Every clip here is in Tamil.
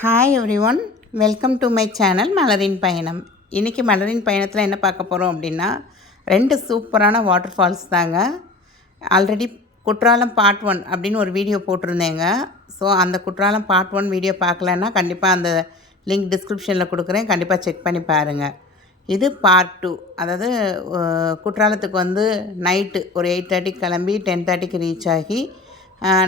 Hi everyone, welcome to my channel மலரின் பயணம். இன்றைக்கி மலரின் பயணத்தில் என்ன பார்க்க போகிறோம் அப்படின்னா, 2 சூப்பரான வாட்டர் ஃபால்ஸ் தாங்க. ஆல்ரெடி குற்றாலம் பார்ட் 1 அப்படின்னு ஒரு வீடியோ போட்டிருந்தேங்க. ஸோ அந்த குற்றாலம் பார்ட் 1 வீடியோ பார்க்கலன்னா கண்டிப்பாக அந்த லிங்க் டிஸ்கிரிப்ஷனில் கொடுக்குறேன், கண்டிப்பாக செக் பண்ணி பாருங்கள். இது பார்ட் 2, அதாவது குற்றாலத்துக்கு வந்து நைட்டு ஒரு 8:30 கிளம்பி 10:30க்கு ரீச் ஆகி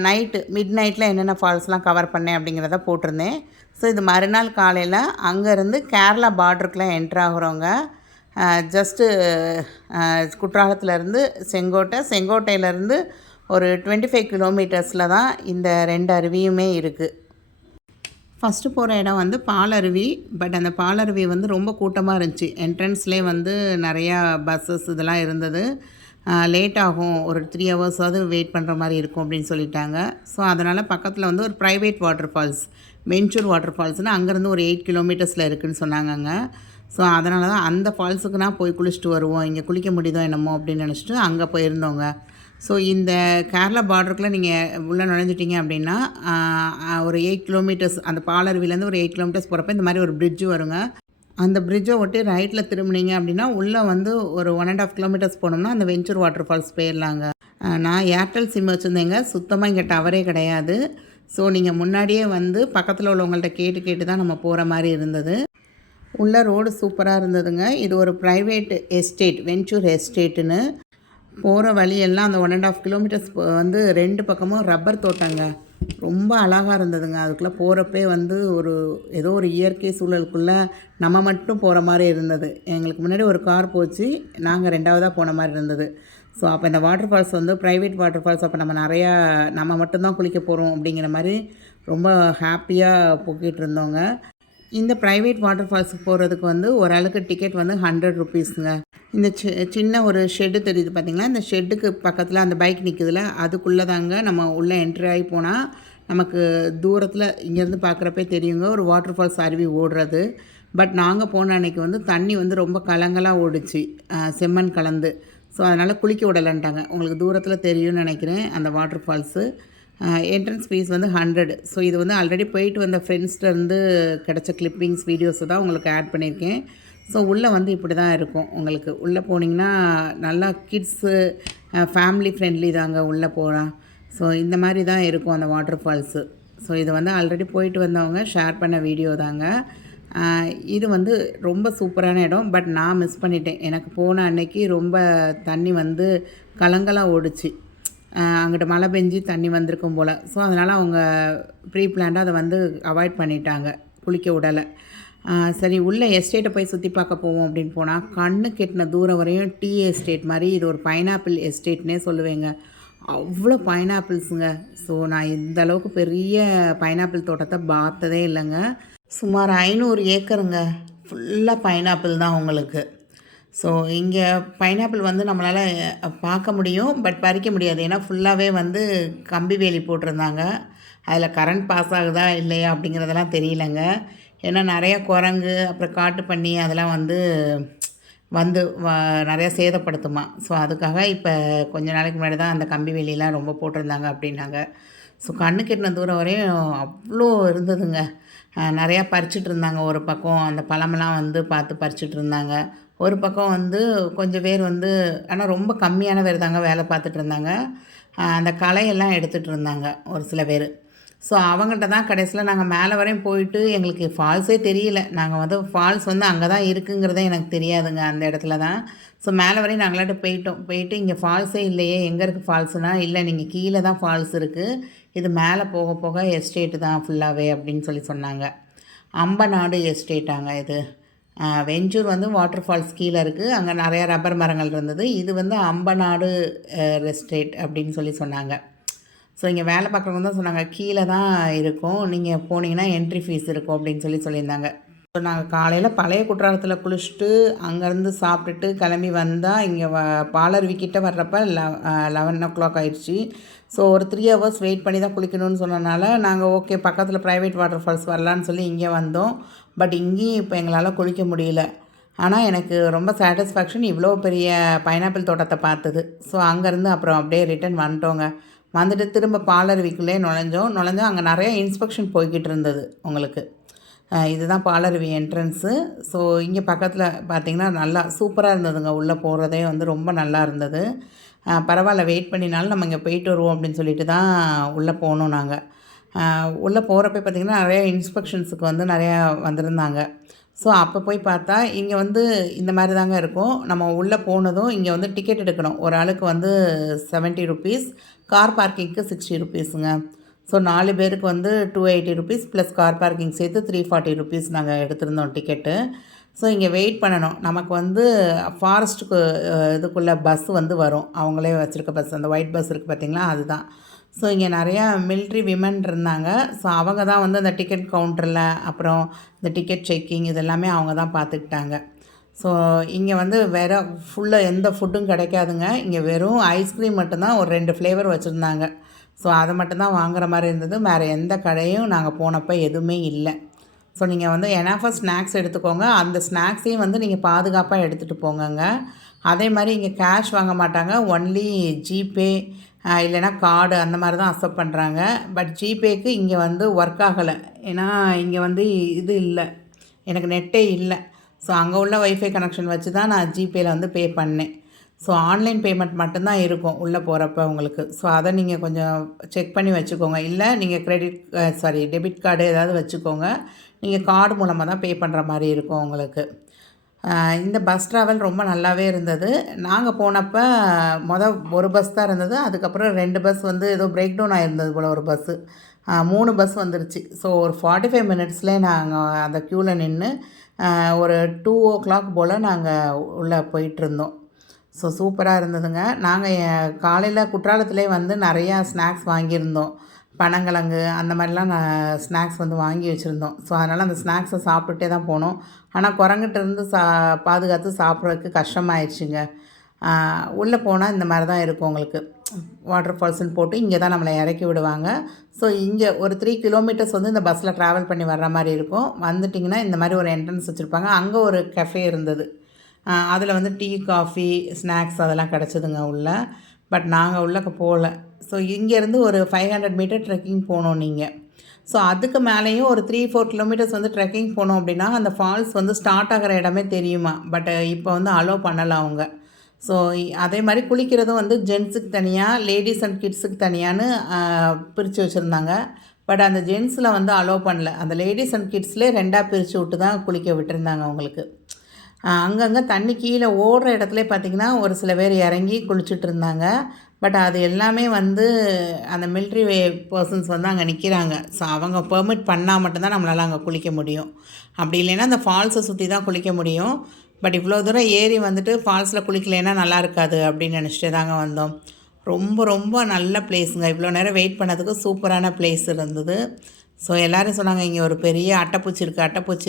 நைட்டு மிட் நைட்டில் என்னென்ன ஃபால்ஸ்லாம் கவர் பண்ணேன் அப்படிங்கிறத போட்டிருந்தேன். ஸோ இது மறுநாள் காலையில் அங்கேருந்து கேரளா பார்டருக்குலாம் என்ட்ராகிறவங்க ஜஸ்ட்டு குற்றாலத்துலேருந்து செங்கோட்டையிலேருந்து ஒரு 25 கிலோமீட்டர்ஸில் தான் இந்த 2 அருவியுமே இருக்குது. ஃபஸ்ட்டு போகிற இடம் வந்து பாலருவி. பட் அந்த பாலருவி வந்து ரொம்ப கூட்டமாக இருந்துச்சு. என்ட்ரன்ஸ்லேயே வந்து நிறையா பஸ்ஸஸ் இதெல்லாம் இருந்தது. லேட் ஆகும், ஒரு 3 ஹவர்ஸாவது வெயிட் பண்ணுற மாதிரி இருக்கும் அப்படின்னு சொல்லிட்டாங்க. ஸோ அதனால் பக்கத்தில் வந்து ஒரு private waterfalls, Venchur water ஃபால்ஸ்னால் அங்கேருந்து ஒரு 8 கிலோமீட்டர்ஸில் இருக்குதுன்னு சொன்னாங்கங்க. ஸோ அதனால தான் அந்த ஃபால்ஸுக்கு நான் போய் குளிச்சுட்டு வருவோம், இங்கே குளிக்க முடியுதோ என்னமோ அப்படின்னு நினச்சிட்டு அங்கே போயிருந்தோங்க. ஸோ இந்த கேரளா பார்டருக்குள்ளே நீங்கள் உள்ளே நுழைஞ்சிட்டிங்க அப்படின்னா ஒரு 8 கிலோமீட்டர்ஸ், அந்த பாலருவிலேருந்து ஒரு 8 கிலோமீட்டர்ஸ் போகிறப்ப இந்த மாதிரி ஒரு பிரிட்ஜு வருங்க. அந்த பிரிட்ஜை ஒட்டி ரைட்டில் திரும்பினீங்க அப்படின்னா உள்ளே வந்து ஒரு 1.5 கிலோமீட்டர்ஸ் போனோம்னா அந்த வெஞ்சூர் வாட்டர் ஃபால்ஸ் போயிடலாங்க. நான் ஏர்டெல் சிம் வச்சுருந்தேங்க, சுத்தமாக இங்கே டவரே கிடையாது. ஸோ நீங்கள் முன்னாடியே வந்து பக்கத்தில் உள்ளவங்கள்ட்ட கேட்டு தான் நம்ம போகிற மாதிரி இருந்தது. உள்ள ரோடு சூப்பராக இருந்ததுங்க. இது ஒரு ப்ரைவேட் எஸ்டேட், வெஞ்சூர் எஸ்டேட்டுன்னு. போகிற வழியெல்லாம் அந்த 1.5 கிலோமீட்டர்ஸ் வந்து 2 பக்கமும் ரப்பர் தோட்டங்க. ரொம்ப அழகாக இருந்ததுங்க. அதுக்குள்ளே போகிறப்பே வந்து ஏதோ ஒரு இயற்கை சூழலுக்குள்ளே நம்ம மட்டும் போகிற மாதிரி இருந்தது. எங்களுக்கு முன்னாடி ஒரு கார் போச்சு, நாங்கள் 2வதாக போன மாதிரி இருந்தது. ஸோ அப்போ இந்த வாட்டர் ஃபால்ஸ் வந்து ப்ரைவேட் வாட்டர் ஃபால்ஸ், அப்போ நம்ம மட்டும்தான் குளிக்க போகிறோம் அப்படிங்கிற மாதிரி ரொம்ப ஹாப்பியாக போக்கிட்டு இருந்தோங்க. இந்த ப்ரைவேட் வாட்டர் ஃபால்ஸுக்கு போகிறதுக்கு வந்து ஒரு ஆளுக்கு டிக்கெட் வந்து 100 ருபீஸுங்க. இந்த சின்ன ஒரு ஷெட்டு தெரியுது பார்த்திங்களா, இந்த ஷெட்டுக்கு பக்கத்தில் அந்த பைக் நிற்குதுல, அதுக்குள்ளே தாங்க நம்ம உள்ளே என்ட்ரி ஆகி போனால் நமக்கு தூரத்தில் இங்கேருந்து பார்க்குறப்பே தெரியுங்க ஒரு வாட்டர் ஃபால்ஸ் அருவி ஓடுறது. பட் நாங்கள் போன அன்றைக்கி வந்து தண்ணி வந்து ரொம்ப கலங்கலாக ஓடிச்சு, செம்மண் கலந்து. ஸோ அதனால் குளிக்க விடலன்ட்டாங்க. உங்களுக்கு தூரத்தில் தெரியும்னு நினைக்கிறேன் அந்த வாட்டர் ஃபால்ஸு. என்ட்ரன்ஸ் ஃபீஸ் வந்து 100. ஸோ இது வந்து ஆல்ரெடி போயிட்டு வந்த ஃப்ரெண்ட்ஸ்லேருந்து கிடச்ச கிளிப்பிங்ஸ் வீடியோஸை தான் உங்களுக்கு ஆட் பண்ணியிருக்கேன். ஸோ உள்ளே வந்து இப்படி தான் இருக்கும். உங்களுக்கு உள்ளே போனீங்கன்னா நல்லா கிட்ஸு ஃபேமிலி ஃப்ரெண்ட்லி தாங்க உள்ளே போகலாம். ஸோ இந்த மாதிரி தான் இருக்கும் அந்த வாட்டர் ஃபால்ஸு. ஸோ இது வந்து ஆல்ரெடி போயிட்டு வந்தவங்க ஷேர் பண்ண வீடியோ தாங்க. இது வந்து ரொம்ப சூப்பரான இடம். பட் நான் மிஸ் பண்ணிட்டேன். எனக்கு போன அன்னைக்கு ரொம்ப தண்ணி வந்து கலங்கலாக ஓடிச்சு. அங்கிட்ட மழை பெஞ்சு தண்ணி வந்திருக்கும் போல். ஸோ அதனால் அவங்க ப்ரீ பிளான்டாக அதை வந்து அவாய்ட் பண்ணிட்டாங்க, குளிக்க விடலை. சரி உள்ளே எஸ்டேட்டை போய் சுற்றி பார்க்க போவோம் அப்படின்னு போனால் கண்ணு கெட்டின தூரம் வரையும் டீ எஸ்டேட் மாதிரி, இது ஒரு பைனாப்பிள் எஸ்டேட்னே சொல்லுவேங்க. அவ்வளோ பைனாப்பிள்ஸுங்க. ஸோ நான் இந்த அளவுக்கு பெரிய பைனாப்பிள் தோட்டத்தை பார்த்ததே இல்லைங்க. சுமார் 500 ஏக்கருங்க, ஃபுல்லாக பைனாப்பிள் தான் உங்களுக்கு. ஸோ இங்கே பைனாப்பிள் வந்து நம்மளால் பார்க்க முடியும், பட் பறிக்க முடியாது. ஏன்னா ஃபுல்லாகவே வந்து கம்பி வேலி போட்டிருந்தாங்க. அதில் கரண்ட் பாஸ் ஆகுதா இல்லையா அப்படிங்கிறதெல்லாம் தெரியலங்க. ஏன்னா நிறையா குரங்கு, அப்புறம் காட்டு பன்னி அதெல்லாம் வந்து நிறையா சேதப்படுத்துமா. ஸோ அதுக்காக இப்போ கொஞ்ச நாளைக்கு முன்னாடி தான் அந்த கம்பி வேலியெலாம் ரொம்ப போட்டிருந்தாங்க அப்படின்னாங்க. ஸோ கண்ணு கெட்டின தூரம் வரையும் அவ்வளோ இருந்ததுங்க. நிறையா பறிச்சுட்டு இருந்தாங்க. ஒரு பக்கம் அந்த பழமெல்லாம் வந்து பார்த்து பறிச்சுட்டு இருந்தாங்க. ஒரு பக்கம் வந்து கொஞ்சம் பேர் வந்து, ஆனால் ரொம்ப கம்மியான பேர் தாங்க வேலை பார்த்துட்டு இருந்தாங்க. அந்த களையெல்லாம் எடுத்துகிட்டு இருந்தாங்க ஒரு சில பேர். ஸோ அவங்கள்ட்ட தான் கடைசியில் நாங்கள் மேலே வரையும் போயிட்டு, எங்களுக்கு ஃபால்ஸே தெரியல. நாங்கள் வந்து ஃபால்ஸ் வந்து அங்கே தான் இருக்குங்கிறதே எனக்கு தெரியாதுங்க, அந்த இடத்துல தான். ஸோ மேலே வரையும் நாங்களாட்ட போயிட்டு இங்கே ஃபால்ஸே இல்லையே, எங்கே இருக்குது ஃபால்ஸுனால், இல்லை நீங்கள் கீழே தான் ஃபால்ஸ் இருக்குது, இது மேலே போக போக எஸ்டேட்டு தான் ஃபுல்லாகவே அப்படின்னு சொன்னாங்க. அம்பநாடு எஸ்டேட்டாங்க இது. வெஞ்சூர் வந்து வாட்டர் ஃபால்ஸ் கீழே இருக்குது, அங்கே நிறையா ரப்பர் மரங்கள் இருந்தது. இது வந்து அம்பநாடு எஸ்டேட் அப்படின்னு சொன்னாங்க. ஸோ இங்கே வேலை பார்க்குறவங்க தான் சொன்னாங்க கீழே தான் இருக்கும், நீங்கள் போனீங்கன்னா என்ட்ரி ஃபீஸ் இருக்கும் அப்படின்னு சொல்லியிருந்தாங்க. ஸோ நாங்கள் காலையில் பழைய குற்றாலத்தில் குளிச்சுட்டு அங்கேருந்து சாப்பிட்டுட்டு கிளம்பி வந்தால் இங்கே பாலருவிக்கிட்ட வர்றப்ப 11 o'clock ஆயிடுச்சு. ஸோ ஒரு 3 hours வெயிட் பண்ணி தான் குளிக்கணும்னு சொன்னனால நாங்கள் ஓகே பக்கத்தில் ப்ரைவேட் வாட்டர் ஃபால்ஸ் வரலான்னு சொல்லி இங்கே வந்தோம். பட் இங்கேயும் இப்போ எங்களால் குளிக்க முடியல. ஆனால் எனக்கு ரொம்ப சாட்டிஸ்ஃபேக்ஷன் இவ்வளோ பெரிய பைனாப்பிள் தோட்டத்தை பார்த்தது. ஸோ அங்கேருந்து அப்புறம் அப்படியே ரிட்டன் வந்துட்டோங்க. வந்துட்டு திரும்ப பாலருவிக்குள்ளே நுழைஞ்சோம். அங்கே நிறைய இன்ஸ்பெக்ஷன் போய்கிட்டு இருந்தது உங்களுக்கு. இதுதான் பாலருவி என்ட்ரன்ஸு. ஸோ இங்கே பக்கத்தில் பார்த்திங்கன்னா நல்லா சூப்பராக இருந்ததுங்க. உள்ளே போகிறதே வந்து ரொம்ப நல்லா இருந்தது. பரவாயில்ல வெயிட் பண்ணினாலும் நம்ம இங்கே போயிட்டு வருவோம் அப்படின்னு சொல்லிட்டு தான் உள்ளே போனோம் நாங்கள். உள்ளே போகிறப்ப பார்த்திங்கன்னா நிறையா இன்ஸ்பெக்ஷன்ஸுக்கு வந்து நிறையா வந்திருந்தாங்க. ஸோ அப்போ போய் பார்த்தா இங்கே வந்து இந்த மாதிரி தாங்க இருக்கும். நம்ம உள்ளே போனதும் இங்கே வந்து டிக்கெட் எடுக்கணும். ஒரு ஆளுக்கு வந்து ₹70, கார் பார்க்கிங்க்கு ₹60ங்க. ஸோ 4 பேருக்கு வந்து ₹280 ப்ளஸ் கார் பார்க்கிங் சேர்த்து ₹340 நாங்கள் எடுத்திருந்தோம் டிக்கெட்டு. ஸோ இங்கே வெயிட் பண்ணணும். நமக்கு வந்து ஃபாரஸ்ட்டுக்கு இதுக்குள்ளே பஸ் வந்து வரும். அவங்களே வச்சுருக்க பஸ், அந்த ஒயிட் பஸ் இருக்குது பார்த்திங்களா, அதுதான். ஸோ இங்கே நிறையா மிலிட்ரி விமன் இருந்தாங்க. ஸோ அவங்க தான் வந்து அந்த டிக்கெட் கவுண்டரில், அப்புறம் இந்த டிக்கெட் செக்கிங் இதெல்லாமே அவங்க தான் பார்த்துக்கிட்டாங்க. ஸோ இங்கே வந்து வேறு ஃபுல்லாக எந்த ஃபுட்டும் கிடைக்காதுங்க. இங்கே வெறும் ஐஸ்கிரீம் மட்டும்தான், ஒரு 2 ஃப்ளேவர் வச்சுருந்தாங்க. ஸோ அதை மட்டும்தான் வாங்குகிற மாதிரி இருந்தது. வேறு எந்த கடையும் நாங்கள் போனப்போ எதுவுமே இல்லை. ஸோ நீங்கள் வந்து எனாஃபாக ஸ்நாக்ஸ் எடுத்துக்கோங்க. அந்த ஸ்நாக்ஸையும் வந்து நீங்கள் பாதுகாப்பாக எடுத்துகிட்டு போங்கங்க. அதே மாதிரி இங்கே கேஷ் வாங்க மாட்டாங்க. ஒன்லி ஜிபே இல்லைனா கார்டு அந்த மாதிரி தான் அக்செப்ட் பண்ணுறாங்க. பட் ஜிபேக்கு இங்கே வந்து ஒர்க் ஆகலை. ஏன்னா இங்கே வந்து இது இல்லை, எனக்கு நெட்டே இல்லை. ஸோ அங்கே உள்ள வைஃபை கனெக்ஷன் வச்சு தான் நான் ஜிபேயில் வந்து பே பண்ணேன். ஸோ ஆன்லைன் பேமெண்ட் மட்டும்தான் இருக்கும் உள்ளே போகிறப்ப உங்களுக்கு. ஸோ அதை நீங்கள் கொஞ்சம் செக் பண்ணி வச்சுக்கோங்க. இல்லை நீங்கள் டெபிட் கார்டு ஏதாவது வச்சுக்கோங்க. நீங்கள் கார்டு மூலமாக தான் பே பண்ணுற மாதிரி இருக்கும் உங்களுக்கு. இந்த பஸ் ட்ராவல் ரொம்ப நல்லாவே இருந்தது. நாங்கள் போனப்போ ஒரு பஸ் தான் இருந்தது. அதுக்கப்புறம் 2 பஸ் வந்து ஏதோ பிரேக் டவுன் ஆகிருந்தது போல் ஒரு பஸ்ஸு. 3 பஸ் வந்துருச்சு. ஸோ ஒரு 45 மினிட்ஸ்லேயே நாங்கள் அந்த க்யூவில் நின்று ஒரு 2 o'clock போல் நாங்கள் உள்ளே போயிட்டுருந்தோம். ஸோ சூப்பராக இருந்ததுங்க. நாங்கள் காலையில் குற்றாலத்திலே வந்து நிறையா ஸ்நாக்ஸ் வாங்கியிருந்தோம். பனங்கிழங்கு அந்த மாதிரிலாம் ஸ்நாக்ஸ் வந்து வாங்கி வச்சுருந்தோம். ஸோ அதனால் அந்த ஸ்நாக்ஸை சாப்பிட்டுட்டே தான் போனோம். ஆனால் குரங்கிட்டேருந்து பாதுகாத்து சாப்பிட்றதுக்கு கஷ்டமாயிடுச்சுங்க. உள்ளே போனால் இந்த மாதிரி தான் இருக்கும் உங்களுக்கு. வாட்டர் ஃபால்ஸ்ன்னு போட்டு இங்கே தான் நம்மளை இறக்கி விடுவாங்க. ஸோ இங்கே ஒரு 3 கிலோமீட்டர்ஸ் வந்து இந்த பஸ்ஸில் ட்ராவல் பண்ணி வர்ற மாதிரி இருக்கும். வந்துட்டிங்கன்னா இந்த மாதிரி ஒரு என்ட்ரன்ஸ் வச்சுருப்பாங்க. அங்கே ஒரு கஃபே இருந்தது. அதில் வந்து டீ, காஃபி, ஸ்நாக்ஸ் அதெல்லாம் கிடச்சிதுங்க உள்ளே. பட் நாங்கள் உள்ளே போகல. ஸோ இங்கேருந்து ஒரு 500 மீட்டர் ட்ரெக்கிங் போனோம் நீங்கள். ஸோ அதுக்கு மேலேயும் ஒரு 3-4 கிலோமீட்டர்ஸ் வந்து ட்ரெக்கிங் போனோம் அப்படின்னா அந்த ஃபால்ஸ் வந்து ஸ்டார்ட் ஆகிற இடமே தெரியுமா. பட் இப்போ வந்து அலோவ் பண்ணலை அவங்க. ஸோ அதே மாதிரி குளிக்கிறதும் வந்து ஜென்ஸுக்கு தனியாக, லேடிஸ் அண்ட் கிட்ஸுக்கு தனியான்னு பிரித்து வச்சுருந்தாங்க. பட் அந்த ஜென்ஸில் வந்து அலோவ் பண்ணல. அந்த லேடிஸ் அண்ட் கிட்ஸ்லேயே 2ஆக பிரித்து விட்டு தான் குளிக்க விட்டுருந்தாங்க அவங்களுக்கு. அங்கங்கே தண்ணி கீழே ஓடுற இடத்துல பார்த்திங்கன்னா ஒரு சில பேர் இறங்கி குளிச்சுட்டு இருந்தாங்க. பட் அது எல்லாமே வந்து அந்த மிலிட்ரி பர்சன்ஸ் வந்து அங்கே நிற்கிறாங்க. ஸோ அவங்க பெர்மிட் பண்ணால் மட்டும்தான் நம்மளால் அங்கே குளிக்க முடியும். அப்படி இல்லைன்னா அந்த ஃபால்ஸை சுற்றி தான் குளிக்க முடியும். பட் இவ்வளோ தூரம் ஏறி வந்துட்டு ஃபால்ஸில் குளிக்கலைன்னா நல்லா இருக்காது அப்படின்னு நினச்சிட்டே தாங்க வந்தோம். ரொம்ப ரொம்ப நல்ல பிளேஸுங்க. இவ்வளோ நேரம் வெயிட் பண்ணதுக்கு சூப்பரான பிளேஸ் இருந்தது. ஸோ எல்லோரும் சொன்னாங்க இங்கே ஒரு பெரிய அட்டைப்பூச்சி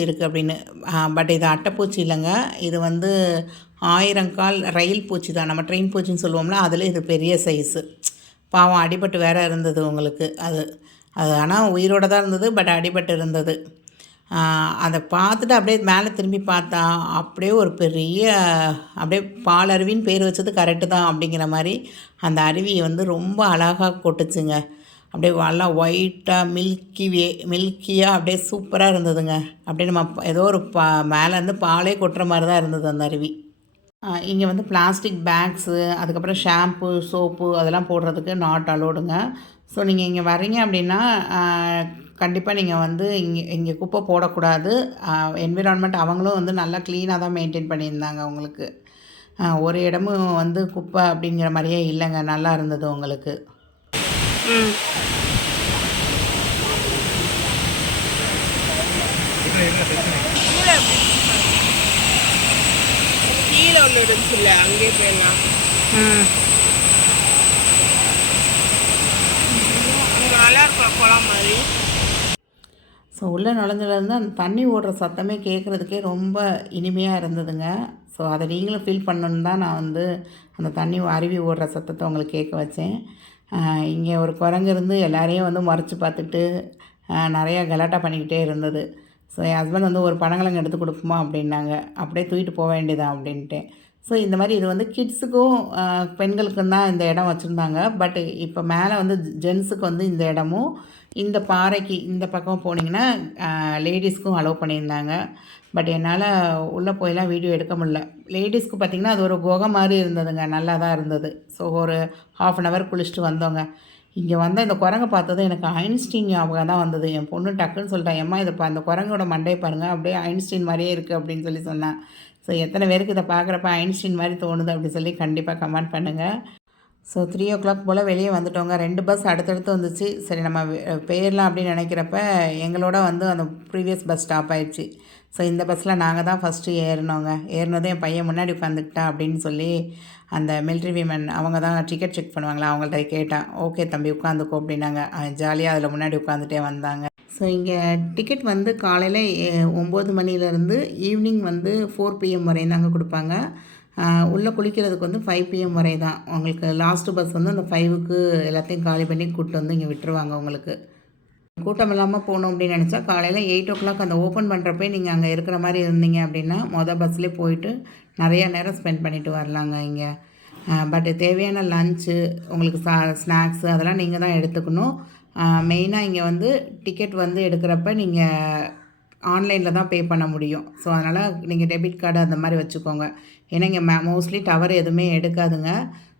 இருக்குது அப்படின்னு. பட் இது அட்டைப்பூச்சி இல்லைங்க. இது வந்து 1000 கால் ரயில் பூச்சி தான். நம்ம ட்ரெயின் பூச்சின்னு சொல்லுவோம்ல, அதில் இது பெரிய சைஸு. பாவம் அடிபட்டு வேறு இருந்தது உங்களுக்கு. அது ஆனால் உயிரோடு தான் இருந்தது. பட் அடிபட்டு இருந்தது. அதை பார்த்துட்டு அப்படியே மேலே திரும்பி பார்த்தா அப்படியே ஒரு பெரிய அப்படியே பால் அருவின்னு பேர் வச்சது கரெக்டு தான் அப்படிங்கிற மாதிரி அந்த அருவி வந்து ரொம்ப அழகாக கொட்டுச்சுங்க. அப்படியே நல்லா ஒயிட்டாக மில்கியாக அப்படியே சூப்பராக இருந்ததுங்க. அப்படியே நம்ம ஏதோ ஒரு மேலேருந்து பாலே கொட்டுற மாதிரி தான் இருந்தது அந்த அருவி. இங்கே வந்து பிளாஸ்டிக் பேக்ஸு, அதுக்கப்புறம் ஷாம்பு, சோப்பு அதெல்லாம் போடுறதுக்கு நாட் அலோடுங்க. ஸோ நீங்கள் இங்கே வரீங்க அப்படின்னா கண்டிப்பாக நீங்கள் வந்து இங்கே குப்பை போடக்கூடாது. என்விரான்மெண்ட் அவங்களும் வந்து நல்லா க்ளீனாக தான் மெயின்டைன் பண்ணியிருந்தாங்க உங்களுக்கு. ஒரு இடமும் வந்து குப்பை அப்படிங்கிற மாதிரியே இல்லைங்க. நல்லா இருந்தது உங்களுக்கு. கீழே ஒன்று இருந்துச்சு இல்லை, அங்கேயே போயிடலாம். நல்லா இருக்கும் குளம் மாதிரி. ஸோ உள்ளே நுழைஞ்சதுலேருந்து அந்த தண்ணி ஓடுற சத்தமே கேட்குறதுக்கே ரொம்ப இனிமையாக இருந்ததுங்க. ஸோ அதை நீங்களும் ஃபீல் பண்ணணுன்னு தான் நான் வந்து அந்த தண்ணி அருவி ஓடுற சத்தத்தை உங்களுக்கு கேட்க வச்சேன். இங்கே ஒரு குரங்கு இருந்து எல்லாரையும் வந்து மறைச்சி பார்த்துட்டு நிறையா கலாட்டா பண்ணிக்கிட்டே இருந்தது. ஸோ என் ஹஸ்பண்ட் வந்து ஒரு பனங்கிழங்கு எடுத்து கொடுக்குமா அப்படின்னாங்க. அப்படியே தூக்கிட்டு போக வேண்டியதான் அப்படின்ட்டேன். ஸோ இந்த மாதிரி இது வந்து கிட்ஸுக்கும் பெண்களுக்கும் தான் இந்த இடம் வச்சுருந்தாங்க. பட் இப்போ மேலே வந்து ஜென்ஸுக்கு வந்து இந்த இடமும், இந்த பாறைக்கு இந்த பக்கம் போனீங்கன்னா லேடீஸ்க்கும் அலோவ் பண்ணியிருந்தாங்க. பட் என்னால் உள்ளே போயெல்லாம் வீடியோ எடுக்க முடியல. லேடீஸ்க்கு பார்த்திங்கன்னா அது ஒரு குகை மாதிரி இருந்ததுங்க, நல்லா தான் இருந்தது. ஸோ ஒரு 1/2 அன் ஹவர் குளிச்சுட்டு வந்தோங்க. இங்கே வந்தால் இந்த குரங்கை பார்த்ததும் எனக்கு ஐன்ஸ்டீன் ஞாபகம் தான் வந்தது. என் பொண்ணு டக்குன்னு சொல்லிட்டா, "எம்மா இதை அந்த குரங்கோட மண்டையை பாருங்கள், அப்படியே ஐன்ஸ்டீன் மாதிரியே இருக்குது" அப்படின்னு சொல்லி சொன்னேன். ஸோ எத்தனை பேருக்கு இதை பார்க்குறப்ப ஐன்ஸ்டீன் மாதிரி தோணுது அப்படின்னு சொல்லி கண்டிப்பாக கமெண்ட் பண்ணுங்கள். ஸோ 3:00 போல் வெளியே வந்துட்டோங்க. 2 பஸ் அடுத்தடுத்து வந்துச்சு. சரி நம்ம போயிடலாம் அப்படின்னு நினைக்கிறப்ப எங்களோட வந்து அந்த ப்ரீவியஸ் பஸ் ஸ்டாப் ஆயிடுச்சு. ஸோ இந்த பஸ்ஸில் நாங்கள் தான் ஃபஸ்ட்டு ஏறினோங்க. ஏறினதும் என் பையன் முன்னாடி உட்காந்துக்கிட்டா அப்படின்னு சொல்லி அந்த மிலிட்ரி விமன் அவங்க தான் டிக்கெட் செக் பண்ணுவாங்களா, அவங்கள்ட்ட கேட்டேன். "ஓகே தம்பி உட்காந்துக்கோ" அப்படின்னாங்க. ஜாலியாக அதில் முன்னாடி உட்காந்துட்டே வந்தாங்க. ஸோ இங்கே டிக்கெட் வந்து காலையில் 9 மணிலேருந்து ஈவினிங் வந்து 4 PM வரையும் தாங்க கொடுப்பாங்க. உள்ளே குளிக்கிறதுக்கு வந்து 5 PM வரை தான். உங்களுக்கு லாஸ்ட்டு பஸ் வந்து அந்த 5க்கு எல்லாத்தையும் காலி பண்ணி கூப்பிட்டு வந்து இங்கே விட்டுருவாங்க உங்களுக்கு. கூட்டம் இல்லாமல் போகணும் அப்படின்னு நினச்சா காலையில் 8:00 அந்த ஓப்பன் பண்ணுறப்பே நீங்கள் அங்கே இருக்கிற மாதிரி இருந்தீங்க அப்படின்னா பஸ்லேயே போயிட்டு நிறையா நேரம் ஸ்பெண்ட் பண்ணிவிட்டு வரலாங்க இங்கே. பட் தேவையான லன்ச்சு உங்களுக்கு ஸ்நாக்ஸு அதெல்லாம் நீங்கள் தான் எடுத்துக்கணும். மெயினாக இங்கே வந்து டிக்கெட் வந்து எடுக்கிறப்ப நீங்கள் ஆன்லைனில் தான் பே பண்ண முடியும். ஸோ அதனால் நீங்கள் டெபிட் கார்டு அந்த மாதிரி வச்சுக்கோங்க. ஏன்னா இங்கே மோஸ்ட்லி டவர் எதுவுமே எடுக்காதுங்க.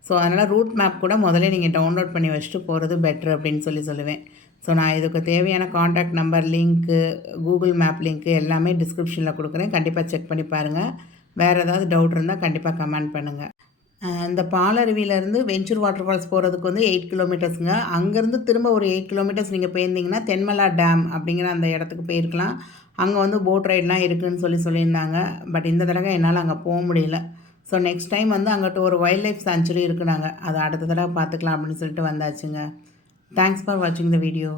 ஸோ அதனால் ரூட் மேப் கூட முதல்ல நீங்கள் டவுன்லோட் பண்ணி வச்சுட்டு போகிறது பெட்ரு அப்படின்னு சொல்லுவேன். ஸோ நான் இதுக்கு தேவையான contact number, link, Google map link எல்லாமே டிஸ்கிரிப்ஷனில் கொடுக்குறேன். கண்டிப்பாக செக் பண்ணி பாருங்கள். வேறு ஏதாவது டவுட் இருந்தால் கண்டிப்பாக கமெண்ட் பண்ணுங்கள். இந்த பாலருவியிலேருந்து வெஞ்சூர் வாட்டர் ஃபால்ஸ் போகிறதுக்கு வந்து 8 கிலோமீட்டர்ஸுங்க. அங்கேருந்து திரும்ப ஒரு 8 கிலோமீட்டர்ஸ் நீங்கள் போயிருந்தீங்கன்னா தென்மலா டேம் அப்படிங்கிற அந்த இடத்துக்கு போயிருக்கலாம். அங்கே வந்து போட் ரைட்லாம் இருக்குதுன்னு சொல்லியிருந்தாங்க. பட் இந்த தடவை என்னால் அங்கே போக முடியல. ஸோ நெக்ஸ்ட் டைம் வந்து அங்கிட்ட ஒரு வைல்ட் லைஃப் சாங்சுரி இருக்குனாங்க. அதை அடுத்த தடவை பார்த்துக்கலாம் அப்படின்னு சொல்லிட்டு வந்தாச்சுங்க. தேங்க்ஸ் ஃபார் வாட்சிங் த வீடியோ.